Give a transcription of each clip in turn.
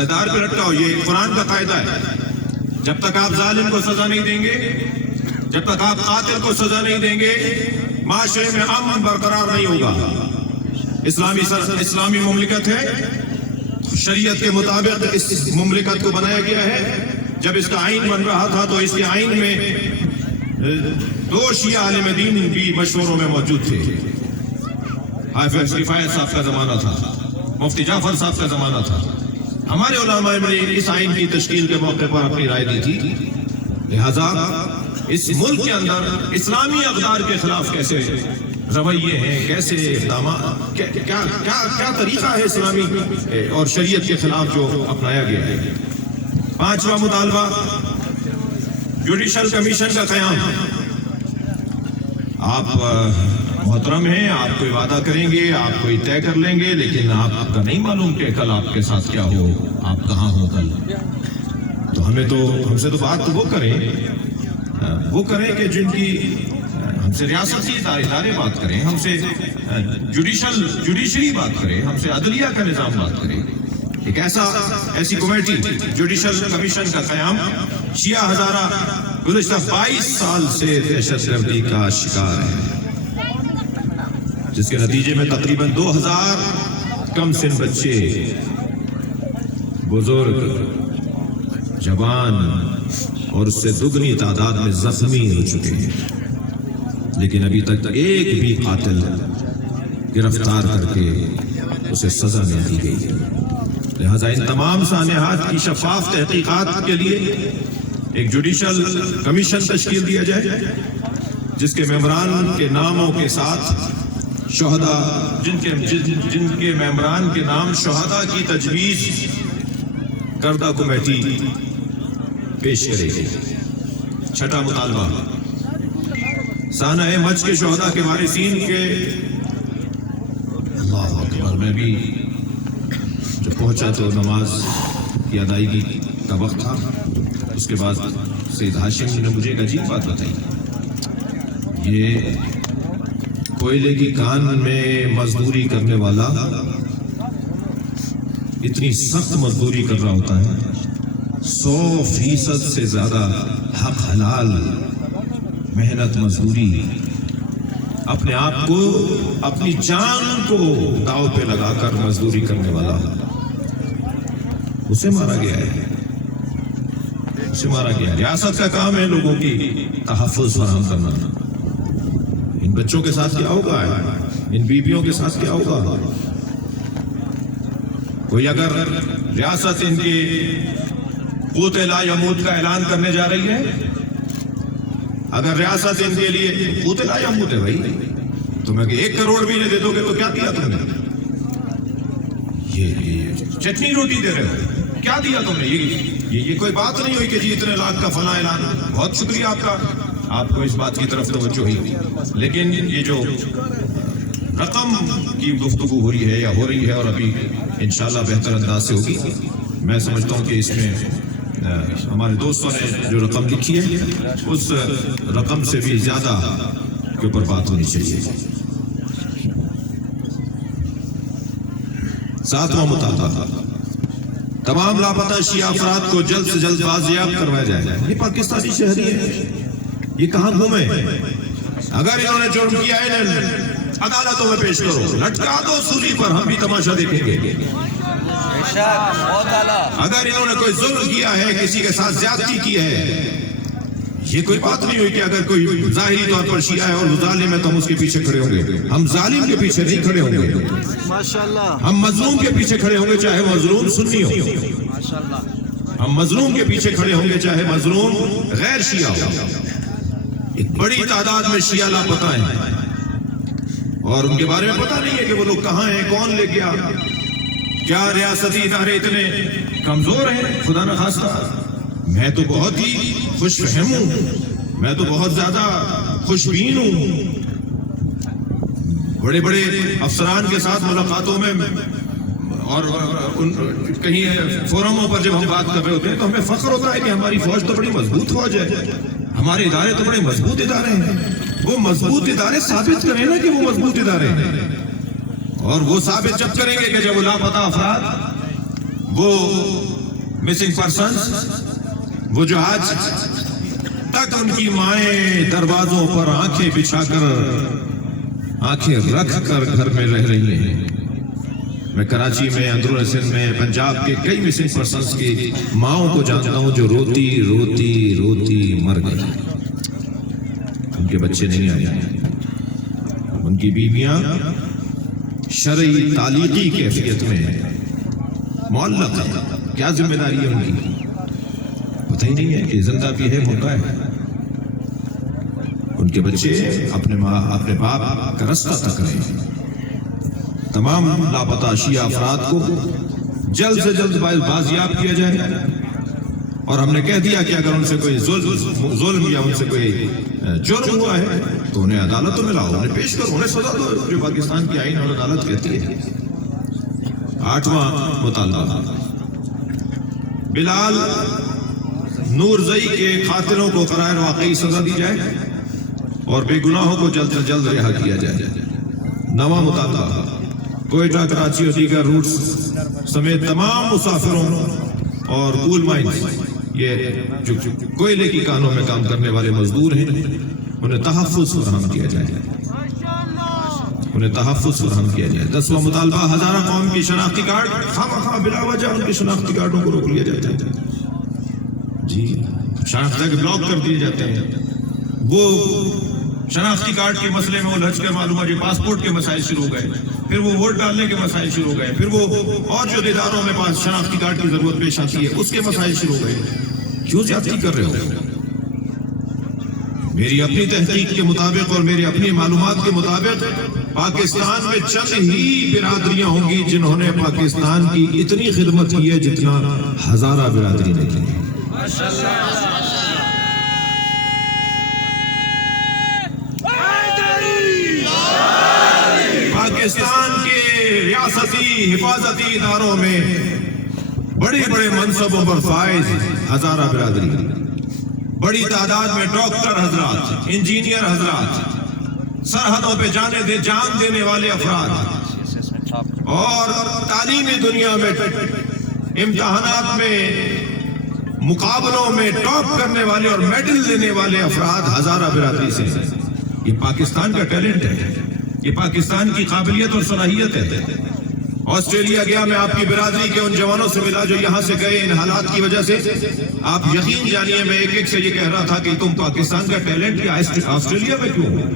استعدار پہ لٹکاؤ. یہ قرآن کا قاعدہ ہے. جب تک آپ ظالم کو سزا نہیں دیں گے، جب تک آپ قاتل کو سزا نہیں دیں گے، معاشرے میں امن برقرار نہیں ہوگا. اسلامی مملکت ہے، شریعت کے مطابق اس مملکت کو بنایا گیا ہے. جب اس کا آئین بن رہا تھا تو اس کے آئین میں 2 شیعہ عالم دین بھی مشوروں میں موجود تھے. حافظ کفایت صاحب کا زمانہ تھا، مفتی جعفر صاحب کا زمانہ تھا. ہمارے علماء نے اس آئین کی تشکیل کے موقع پر اپنی رائے دی تھی. لہذا اس ملک کے اندر اسلامی اقدار کے خلاف کیسے رویے ہیں، کیسے اقدامات، کیا طریقہ ہے اسلامی اور شریعت کے خلاف جو اپنایا گیا ہے. 5واں مطالبہ جوڈیشل کمیشن کا قیام. آپ محترم ہیں، آپ کوئی وعدہ کریں گے، آپ کوئی طے کر لیں گے، لیکن آپ کا نہیں معلوم کہ کل آپ کے ساتھ کیا ہو، آپ کہاں ہو کل. تو ہم سے تو بات وہ کریں کہ جن کی ہم سے ریاستی ادارے بات کریں، ہم سے جوڈیشری بات کریں، ہم سے عدلیہ کا نظام بات کریں. ایک ایسی کمیٹی جوڈیشل کمیشن کا قیام. شیعہ ہزارہ گزشتہ 22 سال سے دہشت گردی کا شکار ہے، جس کے نتیجے میں تقریباً 2000 کم سن بچے، بزرگ، جوان اور اس سے دگنی تعداد میں زخمی ہو چکے ہیں. لیکن ابھی تک ایک بھی قاتل گرفتار کر کے اسے سزا نہیں دی گئی. لہذا ان تمام سانحات کی شفاف تحقیقات کے لیے ایک جوڈیشل کمیشن تشکیل دیا جائے، جس کے ممبران کے ناموں کے ساتھ شہداء، جن کے ممبران کے نام شہداء کی تجویز کردہ کمیٹی پیش کرے گی. 6واں مطالبہ سانحہ مچ کے شہداء کے وارثین کے. اللہ اکبر. میں بھی جب پہنچا تو نماز کی ادائیگی کا وقت تھا. اس کے بعد سید ہاشم نے مجھے ایک عجیب بات بتائی. یہ کوئلے کی کان میں مزدوری کرنے والا اتنی سخت مزدوری کر رہا ہوتا ہے، 100% سے زیادہ حق حلال محنت مزدوری، اپنے آپ کو، اپنی جان کو داؤ پہ لگا کر مزدوری کرنے والا، اسے مارا گیا ہے. ریاست کا کام ہے لوگوں کی تحفظ فراہم کرنا. ان بچوں کے ساتھ کیا ہوگا، ان بیویوں کے ساتھ کیا ہوگا. کوئی اگر ریاست ان کی قوت لا یموت کا اعلان کرنے جا رہی ہے، اگر ریاست ان کے لیے قوت لا یموت ہے بھائی، تو میں 1 کروڑ بھی نہیں دے دو گے تو کیا دیا تم نے؟ یہ چٹنی روٹی دے رہے ہو، کیا دیا تم نے؟ یہ کوئی بات نہیں ہوئی کہ جی اتنے لاکھ کا فلاں اعلان. بہت شکریہ آپ کا، آپ کو اس بات کی طرف توجہ ہوئی. لیکن یہ جو رقم کی گفتگو ہو رہی ہے یا ہو رہی ہے، اور ابھی انشاءاللہ بہتر انداز سے ہوگی، میں سمجھتا ہوں کہ اس میں ہمارے دوستوں نے جو رقم لکھی ہے اس رقم سے بھی زیادہ کے اوپر بات ہونی چاہیے. 7واں مطالبہ تمام لاپتہ شیعہ افراد کو جلد سے جلد بازیاب کروایا جائے. یہ پاکستانی شہری ہے، یہ کہاں گھومے؟ اگر انہوں نے جرم کیا ہے عدالتوں میں پیش کرو، لٹکا دو سولی پر، ہم بھی تماشا دیکھیں گے. اگر انہوں نے کوئی ظلم کیا ہے، کسی کے ساتھ زیادتی کی ہے، یہ کوئی بات نہیں ہوئی کہ اگر کوئی ظاہری طور پر شیعہ ہے اور ظالم ہے تو ہم اس کے پیچھے کھڑے ہوں گے. ہم ظالم کے پیچھے نہیں کھڑے ہوں گے، ہم مظلوم کے پیچھے کھڑے ہوں گے، چاہے مظلوم سنی ہو. ہم مظلوم کے پیچھے کھڑے ہوں گے چاہے مظلوم غیر شیعہ ہو. ایک بڑی تعداد میں شیعہ لاپتہ ہیں اور ان کے بارے میں پتہ نہیں ہے کہ وہ لوگ کہاں ہیں، کون لے گیا. کیا ریاستی ادارے اتنے کمزور ہیں؟ خدا نخواستہ. میں تو بہت ہی خوش فہم ہوں، میں تو بہت زیادہ خوش بین ہوں. بڑے بڑے افسران کے ساتھ ملاقاتوں میں اور کہیں فورموں پر جب ہم بات کر رہے ہوتے ہیں تو ہمیں فخر ہوتا ہے کہ ہماری فوج تو بڑی مضبوط فوج ہے، ہمارے ادارے تو بڑے مضبوط ادارے ہیں. وہ مضبوط ادارے ثابت کریں نا کہ وہ مضبوط ادارے ہیں، اور وہ ثابت جب کریں گے کہ جب وہ لاپتہ افراد وہ مسنگ پرسنز، وہ جو آج تک ان کی مائیں دروازوں پر آنکھیں بچھا کر آنکھیں رکھ کر گھر میں رہ رہی ہیں. میں کراچی میں، اندرون سندھ میں، پنجاب کے کئی مسنگ پرسنز کی ماؤں کو جانتا ہوں جو روتی روتی روتی مر گئی. ان کے بچے نہیں آئے، ان کی بیویاں شرعی تعلیقی کیفیت میں معلق ہے. کیا ذمہ داری ہے ان کی؟ پتہ ہی نہیں ہے کہ زندہ بھی ہے مردہ ہے. ان کے بچے اپنے باپ کا رستہ تک رہے. تمام لاپتہ اشیاء افراد کو جلد سے جلد بازیاب کیا جائے. اور ہم نے کہہ دیا کہ اگر ان سے کوئی ظلم یا ان سے کوئی جرم ہوا ہے تو انہیں عدالتوں میں لاؤ، انہیں پیش کرو، انہیں سزا دو جو پاکستان کی آئین اور عدالت کہتی ہے. 8واں مطالبہ، بلال نورزئی کے قاتلوں کو قرار واقعی سزا دی جائے اور بے گناہوں کو جلد سے جلد رہا کیا جائے. 9واں مطالبہ، کوئٹہ، کراچی اور دیگر روٹس سمیت تمام مسافروں اور کول مائنز، یہ جو کوئلے کی کانوں میں کام کرنے والے مزدور ہیں، انہیں تحفظ فراہم کیا جائے. 10واں مطالبہ، ہزارہ قوم کی شناختی کارڈ خواہ بلا وجہ ان کے شناختی کارڈوں کو روک لیا جائے. جی، شناختی کارڈ بلاک کر دیے جاتے ہیں. وہ شناختی کارڈ کے مسئلے میں الجھ کر معلوم ہے پاسپورٹ کے مسائل شروع ہو گئے، پھر وہ ووٹ ڈالنے کے مسائل شروع ہو گئے، پھر وہ اور جو اداروں میں پاس شناختی کارڈ کی ضرورت پیش آتی ہے اس کے مسائل شروع ہو گئے. کیوں زیادتی کر رہے ہو؟ میری اپنی تحقیق کے مطابق اور میری اپنی معلومات کے مطابق پاکستان میں چند ہی برادریاں ہوں گی جنہوں نے پاکستان کی اتنی خدمت کی ہے جتنا ہزارہ برادری نے کی. پاکستان کے ریاستی حفاظتی اداروں میں بڑے بڑے منصبوں پر فائز ہزارہ برادری، بڑی تعداد میں ڈاکٹر حضرات، انجینئر حضرات، سرحدوں پہ جان دینے والے افراد اور تعلیمی دنیا میں امتحانات میں مقابلوں میں ٹاپ کرنے والے اور میڈل لینے والے افراد ہزارہ برادری سے. یہ پاکستان کا ٹیلنٹ ہے، یہ پاکستان کی قابلیت اور صلاحیت ہے. آسٹریلیا گیا میں آپ کی برادری کے ان جوانوں سے ملا جو یہاں سے گئے ان حالات کی وجہ سے. آپ یقین جانیے میں ایک سے یہ کہہ رہا تھا کہ تم پاکستان کا ٹیلنٹ یا آسٹریلیا میں کیوں ہو؟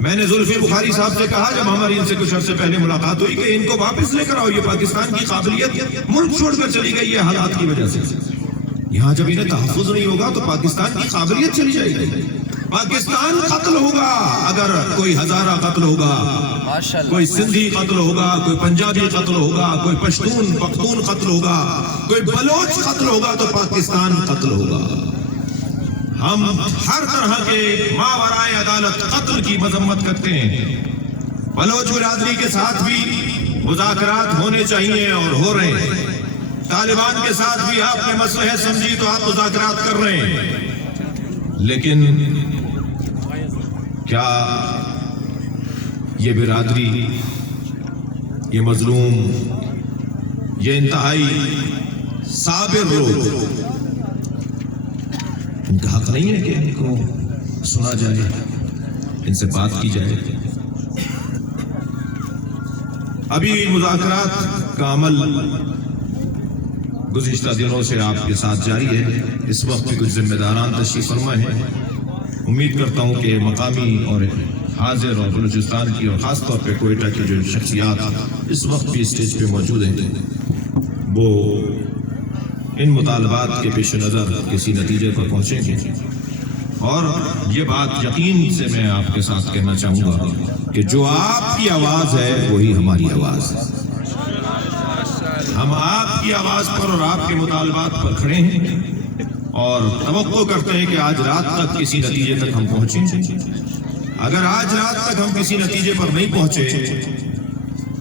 میں نے زلفی بخاری صاحب سے کہا جب ہماری ان سے کچھ عرصے پہلے ملاقات ہوئی کہ ان کو واپس لے کر آؤ، یہ پاکستان کی قابلیت ملک چھوڑ کر چلی گئی ہے حالات کی وجہ سے. یہاں جب انہیں تحفظ نہیں ہوگا تو پاکستان کی قابلیت چلی جائے گی. پاکستان قتل ہوگا اگر کوئی ہزارہ قتل ہوگا، کوئی سندھی قتل ہوگا، کوئی پنجابی قتل ہوگا، کوئی پختون قتل ہوگا، کوئی بلوچ قتل ہوگا تو پاکستان قتل ہوگا. ہم ہر طرح کے ماورائے عدالت قتل کی مذمت کرتے ہیں. بلوچ برادری کے ساتھ بھی مذاکرات ہونے چاہیے اور ہو رہے ہیں. طالبان کے ساتھ بھی آپ نے مصلحت سمجھی تو آپ مذاکرات کر رہے ہیں. لیکن کیا یہ برادری، یہ مظلوم، یہ انتہائی صابر لوگ، ان کا حق نہیں ہے کہ ان کو سنا جائے، ان سے بات کی جائے؟ ابھی مذاکرات کا عمل گزشتہ دنوں سے آپ کے ساتھ جاری ہے. اس وقت بھی کچھ ذمہ داران تشریف فرما ہیں. امید کرتا ہوں کہ مقامی اور حاضر اور بلوچستان کی اور خاص طور پہ کوئٹہ کی جو شخصیات اس وقت بھی اسٹیج پہ موجود ہیں وہ ان مطالبات کے پیش نظر کسی نتیجے پر پہنچیں گے. اور یہ بات یقین سے میں آپ کے ساتھ کہنا چاہوں گا کہ جو آپ کی آواز ہے وہی ہماری آواز ہے. ہم آپ کی آواز پر اور آپ کے مطالبات پر کھڑے ہیں اور توقع کرتے ہیں کہ آج رات تک کسی نتیجے تک ہم پہنچیں. اگر آج رات تک ہم کسی نتیجے پر نہیں پہنچے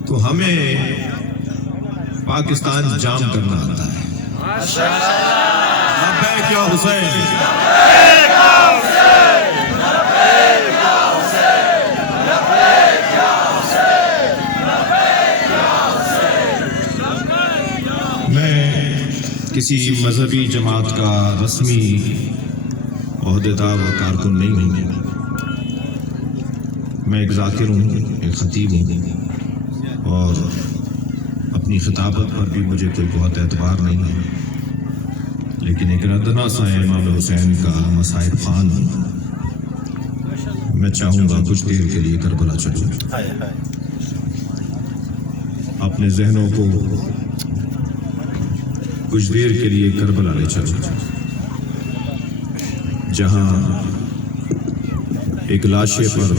تو ہمیں پاکستان جام کرنا آتا ہے. لبیک یا حسین، میں کسی مذہبی جماعت کا رسمی عہدیدار و کارکن نہیں ہوں، میں ایک ذاکر ہوں، ایک خطیب ہوں، اور اپنی خطابت پر بھی مجھے کوئی بہت اعتبار نہیں ہے، لیکن ایک ردنا سا امام حسین کا مصائب خوان ہوں۔ میں چاہوں گا کچھ دیر کے لیے کربلا چلوں، اپنے ذہنوں کو کچھ دیر کے لیے کربلا لے چلوں، جہاں ایک لاشے پر